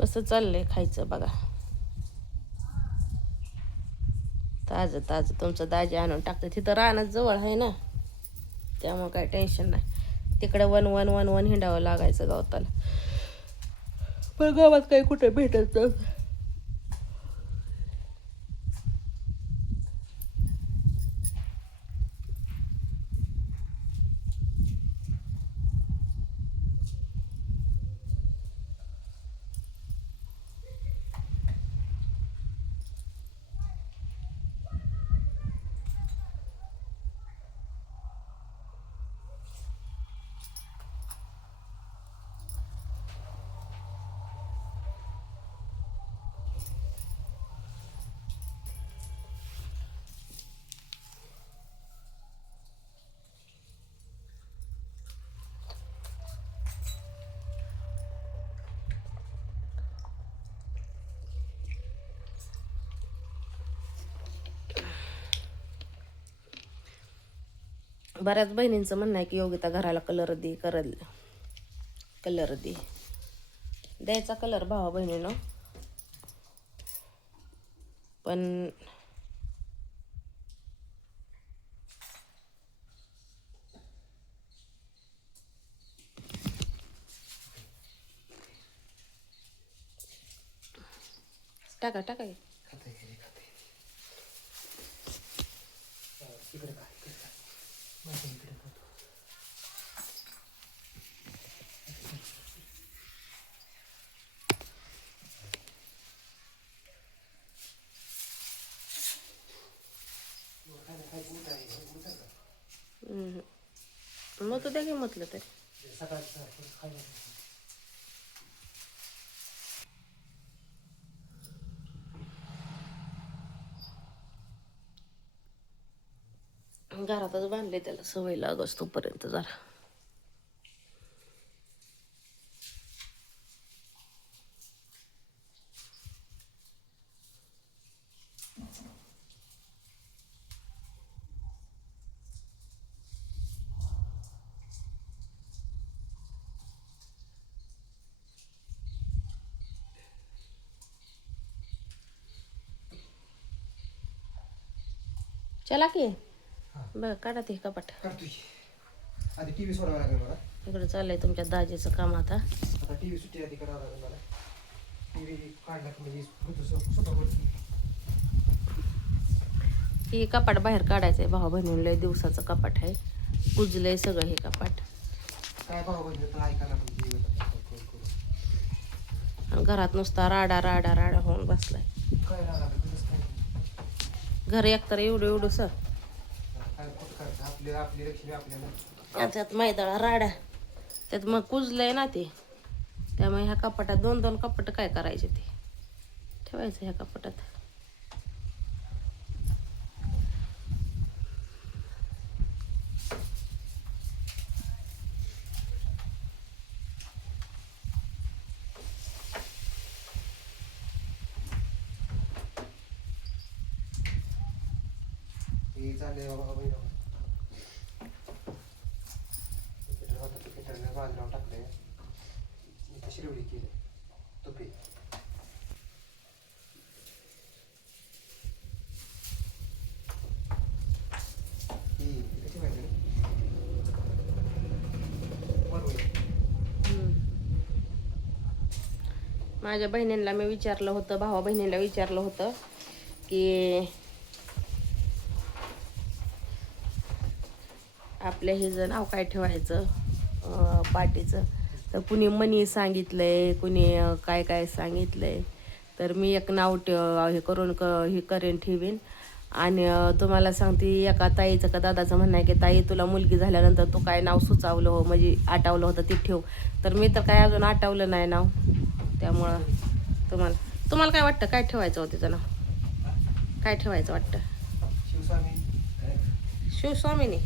कसं चाललंय खायचं बघा. ताजं ताजं तुमचं दाजी आणून टाकतं. तिथं रानात जवळ आहे ना, त्यामुळं काही टेन्शन नाही. तिकडं वन वन वन वन हिंडावं लागायचं गवताला, पण गावात काही कुठे भेटत नव्हतं. बऱ्याच बहिणींचं म्हणणं आहे की योगिता घराला कलर दे, कलर दे. द्यायचा कलर भावा बहिणीनं, पण टाका टाका. मग तू द्या की म्हटलं तरी. घरातच बांधले, त्याला सवय लागस तोपर्यंत जरा. चला की बघ, काढा ते कपाट. आधी टीव्ही सोडावा लागेल मला. इकडे चाललंय तुमच्या दाजीचं काम आता. आता टीव्ही सुट्टी आधी करावं लागेल मला. टीव्ही काढला की म्हणजे स्वतः करतो. हे कपाट बाहेर काढायचंय भावा बहिणीला. लय दिवसाचं कपाट आहे, कुजलंय सगळं हे कपाट. काय भाऊ बहिणी तर ऐका ना, घरात नुसता राडा राडा राडा होऊन बसलाय. काय लागलं घर एकतर एवढं एवढंस, काय कुठं करतं आपली आपली लक्ष्मी आपल्याला. त्यात मैदाळा राडा, त्यात मग कुजलंय ना ते. त्यामुळे ह्या कपाटात दोन दोन कपाट काय करायचे, ते ठेवायचं ह्या कपाटात. हे चाललंय बाबा बहिणी. बाजरावर टाकलंय, इथं शिरवडी केली तुपी. कशी माहिती माझ्या बहिणींना मी विचारलं होतं, भावा बहिणीला विचारलं होतं की आपल्या हे जर नाव काय ठेवायचं पाटीचं. तर कुणी मनी सांगितलंय, कुणी काय काय सांगितलंय. तर मी एक नाव हे करून हे करेन, ठेवीन. आणि तुम्हाला सांगते, एका ताईचं का दादाचं म्हणणं आहे की ताई तुला मुलगी झाल्यानंतर तू काय नाव सुचावलं हो, म्हणजे आठवलं होतं ते ठेव. तर मी तर काय अजून आठवलं नाही नाव. त्यामुळं तुम्हाला काय वाटतं, काय ठेवायचं हो तिचं नाव? काय ठेवायचं वाटतं? शिवस्वामिनी.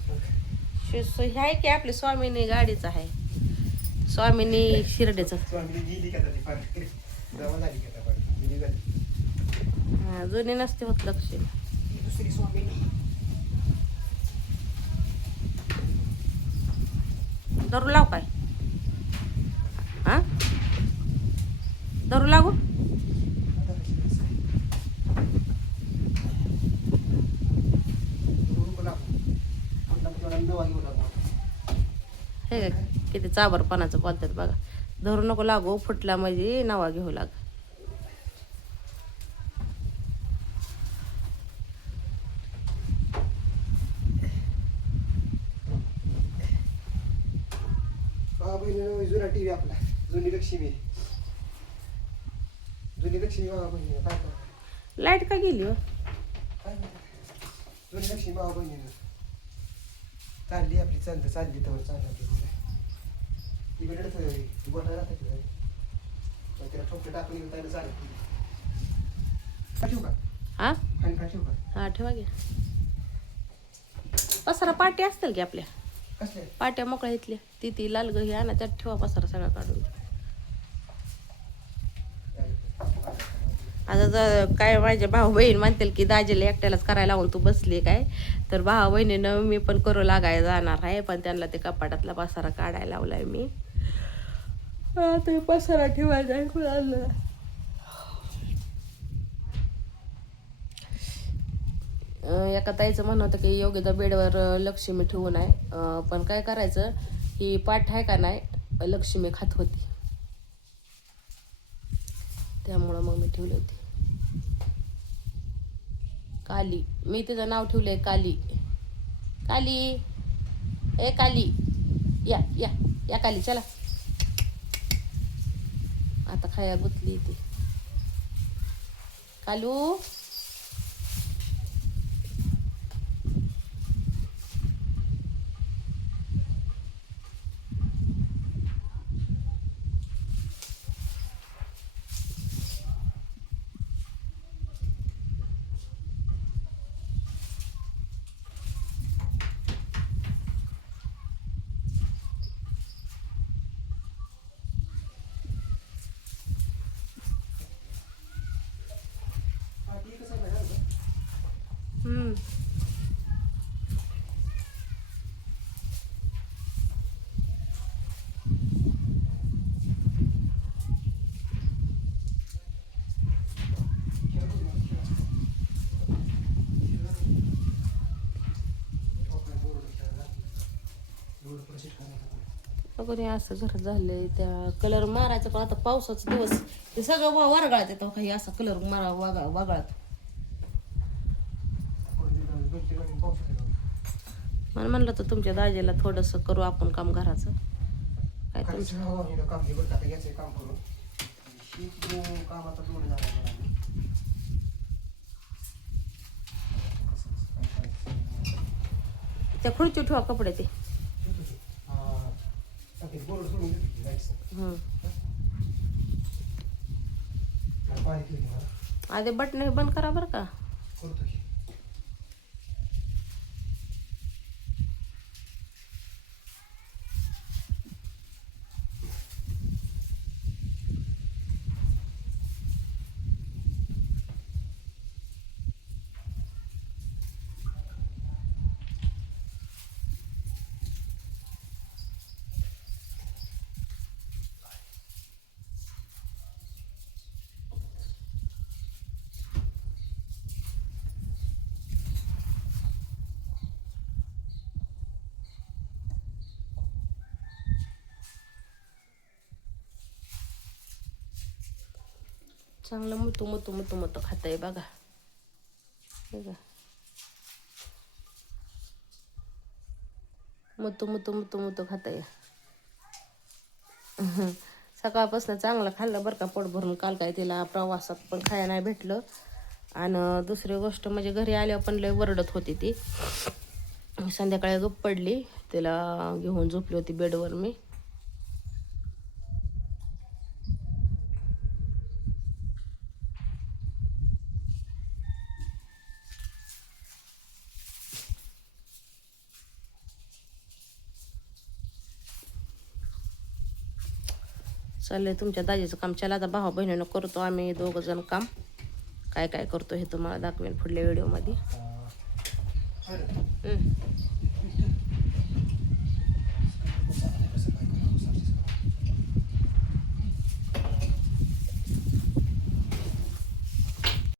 हे आहे की आपली स्वामिनी गाडीचं आहे, स्वामिनी शिर्डीचं. हा, जुनी नसते होत लक्ष्मी. दुसरी स्वामिनी धरून लाव काय, हा धरू लागू आता कशी कसं आहे? नको लागू. कुठला तेवढा नवा घेऊ लागू. हे काय किती चाबरपणाचं बोलतात बघा. धरू नको लागू, फुटला म्हणजे नवा घेऊ लाग. बाबा बहिणीनं जुना टी व्ही आपला जुनी लक्ष्मी बाबा बहिणीनं काय करणार? लाईट का गेली हो? काय माहिती? जुनी लक्ष्मी बाबा बहिणीनं चालली आपली चालली तर चालली तिकडे गोठा राहतात तिला ठोके टाकून येऊन त्याला चालत ठेवू का हा आणि का ठेवू का हा ठेवा घ्या. पसारा पाट्या असतील की आपल्या कसले पाट्या मोकळ्या इथल्या ती लाल गही आणा त्यात ठेवा पसारा सगळा काढून. आता जर काय माझे भाऊ बहीण म्हणतील की दाजीला एकट्यालाच करायला लावून तू बसली काय, तर भाऊ बहिणीनं मी पण करू लागायला जाणार आहे, पण त्यांना ते कपाटातला पसारा काढायला लावलाय मी. ते पसारा ठेवायचा आहे कुणाला. एका ताईचं म्हणणं होतं की योग्यता बेडवर लक्ष्मी ठेवून आहे, पण काय करायचं, ही पाठ आहे का नाही लक्ष्मी खात होती, त्यामुळं मग मी ठेवली होती. काली, मी तिचं नाव ठेवलंय काली. काली ए काली या या या काली चला. आता खाया गुतली ती कालू. हम्म. बघून असं घर झालंय, त्या कलर मारायचं, पण आता पावसाचा दिवस ते सगळं वरगळात येतं काही असा कलर मारा वगळात. मला म्हणलं तर तुमच्या दाजीला थोडंसं करू आपण काम घराचं. काय तुमचं त्या खुर्ची ठेवा कपडे ते. आधी बटन बंद करा बरं का. चांगलं मुतू खाताय बघा. मुतू खाताय. सकाळपासून चांगलं खाल्लं बरं का, पोट भरून. काल काय तिला प्रवासात पण खायला नाही भेटलं, आणि दुसरी गोष्ट म्हणजे घरी आल्यावर पण लय वरडत होती ती. संध्याकाळी गप्प पडली, तिला घेऊन झोपली होती बेडवर मी. चाललंय तुमच्या दाजीचं काम. चला आता भावा बहिणीनं करतो आम्ही दोघं जण काम. काय काय करतो हे तुम्हाला दाखवेन पुढल्या व्हिडिओमध्ये.